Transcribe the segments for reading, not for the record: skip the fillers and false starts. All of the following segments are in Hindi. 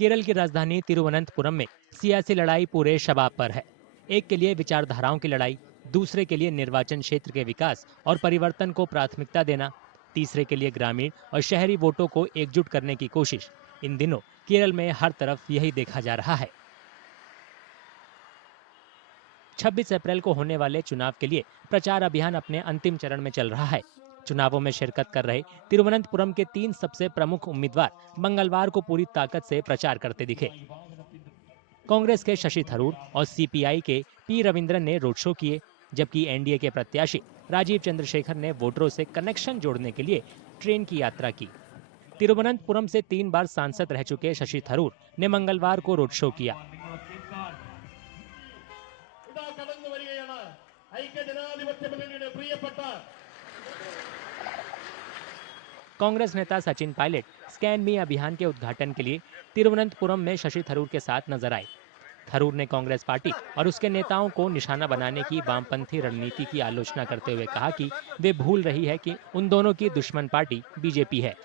केरल की राजधानी तिरुवनंतपुरम में सियासी लड़ाई पूरे शबाब पर है। एक के लिए विचारधाराओं की लड़ाई, दूसरे के लिए निर्वाचन क्षेत्र के विकास और परिवर्तन को प्राथमिकता देना, तीसरे के लिए ग्रामीण और शहरी वोटों को एकजुट करने की कोशिश। इन दिनों केरल में हर तरफ यही देखा जा रहा है। 26 अप्रैल को होने वाले चुनाव के लिए प्रचार अभियान अपने अंतिम चरण में चल रहा है। चुनावों में शिरकत कर रहे तिरुवनंतपुरम के 3 सबसे प्रमुख उम्मीदवार मंगलवार को पूरी ताकत से प्रचार करते दिखे। कांग्रेस के शशि थरूर और सीपीआई के पी रविंद्रन ने रोड शो किए, जबकि एनडीए के प्रत्याशी राजीव चंद्रशेखर ने वोटरों से कनेक्शन जोड़ने के लिए ट्रेन की यात्रा की। तिरुवनंतपुरम से 3 बार सांसद रह चुके शशि थरूर ने मंगलवार को रोड शो किया। कांग्रेस नेता सचिन पायलट स्कैन मी अभियान के उद्घाटन के लिए तिरुवनंतपुरम में शशि थरूर के साथ नजर आए। थरूर ने कांग्रेस पार्टी और उसके नेताओं को निशाना बनाने की वामपंथी रणनीति की आलोचना करते हुए कहा कि वे भूल रही है कि उन दोनों की दुश्मन पार्टी बीजेपी है।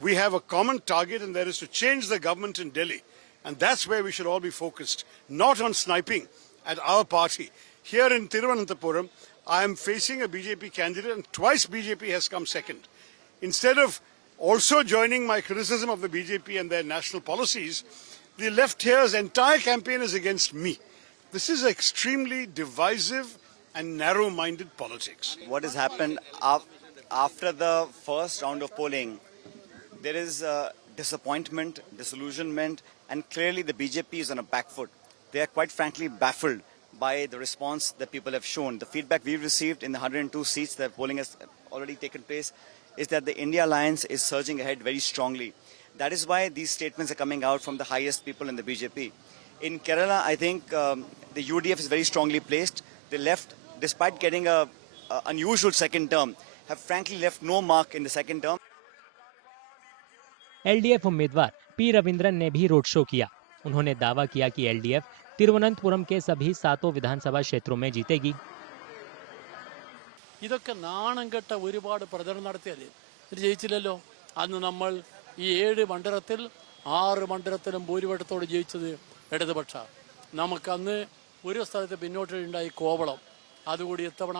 We have a common target, and that is to change the government in Delhi, and that's where we should all be focused, not on sniping at our party. Here in Thiruvananthapuram, I am facing a BJP candidate, and twice BJP has come second. Instead of also joining my criticism of the BJP and their national policies, the left here's entire campaign is against me. This is extremely divisive and narrow-minded politics. What has happened after the first round of polling, there is disappointment, disillusionment, and clearly the BJP is on a back foot. They are quite frankly baffled by the response that people have shown. The feedback we've received in the 102 seats that polling has already taken place is that the India Alliance is surging ahead very strongly. That is why these statements are coming out from the highest people in the BJP. In Kerala, I think the UDF is very strongly placed. The left, despite getting a unusual second term, have frankly left no mark in the second term. LDF उम्मीदवार पी रविंद्रन ने भी रोड शो किया। उन्होंने दावा किया कि एलडीएफ तिरुवनंतपुरम के सभी 7 विधानसभा क्षेत्रों में जीतेगी। ഇതൊക്കെ നാണം കെട്ട ഒരുപാട് പ്രചരണം നടത്തിയല്ലേ, ഇത് ജയിച്ചില്ലല്ലോ. അന്ന് നമ്മൾ ഈ 7 മണ്ഡലത്തിൽ 6 മണ്ഡലത്തിലും ഭൂരിപക്ഷത്തോട് ജയിച്ചത് ഇടതുപക്ഷ. നമുക്കന്ന് ഒരു സ്ഥലത്ത് പിന്നോട്ടുണ്ടായി കോവളം. അതുകൂടി ഇത്തവണ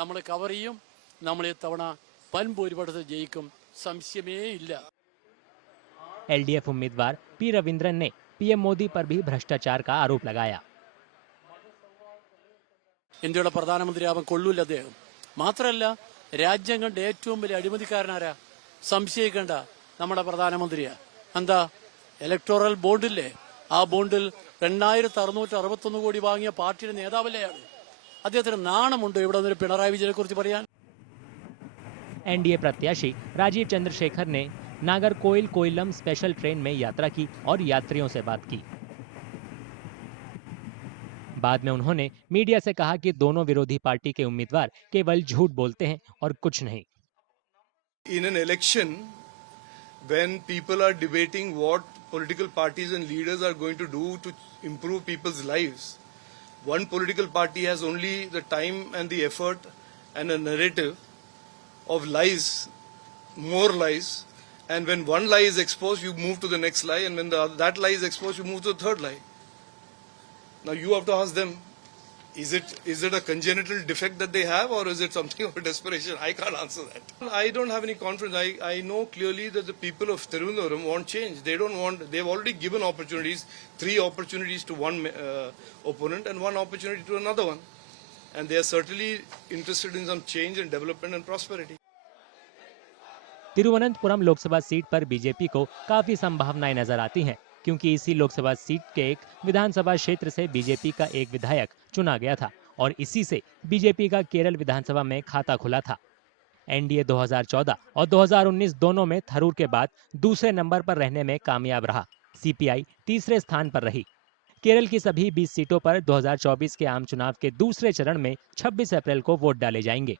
നമ്മൾ കവർ ചെയ്യും. നമ്മൾ ഇത്തവണ വൻ ഭൂരിപക്ഷത്തിൽ ജയിക്കും, സംശയമേ ഇല്ല। एलडीएफ उम्मीदवार पी रविंद्रन ने पीएम मोदी पर भी भ्रष्टाचार का आरोप लगाया। ഇന്ത്യയുടെ പ്രധാനമന്ത്രിയാവാൻ കൊള്ളൂല അദ്ദേഹം. മാത്രമല്ല, രാജ്യം കണ്ട ഏറ്റവും വലിയ അഴിമതിക്കാരനാരാ? സംശയിക്കേണ്ട, നമ്മുടെ പ്രധാനമന്ത്രിയാ. എന്താ ഇലക്ടോറൽ ബോണ്ടില്ലേ, ആ ബോണ്ടിൽ 2661 കോടി വാങ്ങിയ പാർട്ടിയുടെ നേതാവല്ലേ അയാൾ? അദ്ദേഹത്തിന് നാണമുണ്ടോ ഇവിടെ വന്നൊരു പിണറായി വിജയനെ കുറിച്ച് പറയാൻ? एनडीए प्रत्याशी राजीव चंद्रशेखर ने नागरकोइल कोइलम स्पेशल ट्रेन में यात्रा की और यात्रियों से बात की। बाद में उन्होंने मीडिया से कहा कि दोनों विरोधी पार्टी के उम्मीदवार केवल झूठ बोलते हैं और कुछ नहीं। In an election, when people are debating what political parties and leaders are going to do to improve people's lives, one political party has only the time and the effort and a narrative of lies, more lies, and when one lie is exposed, you move to the next lie, and when that lie is exposed, you move to the third lie. Now you have to ask them, is it a congenital defect that they have, or is it something of a desperation? I can't answer that. I don't have any confidence. I know clearly that the people of Thiruvananthapuram want change. They don't want. They've already given opportunities, 3 opportunities to one opponent and 1 opportunity to another one, and they are certainly interested in some change and development and prosperity. Thiruvananthapuram Lok Sabha seat पर बीजेपी को काफी संभावनाएं नजर आती हैं, क्योंकि इसी लोकसभा सीट के एक विधानसभा क्षेत्र से बीजेपी का एक विधायक चुना गया था और इसी से बीजेपी का केरल विधानसभा में खाता खुला था। एनडीए 2014 और 2019 दोनों में थरूर के बाद दूसरे नंबर पर रहने में कामयाब रहा। सीपीआई तीसरे स्थान पर रही। केरल की सभी 20 सीटों पर 2024 के आम चुनाव के दूसरे चरण में 26 अप्रैल को वोट डाले जाएंगे।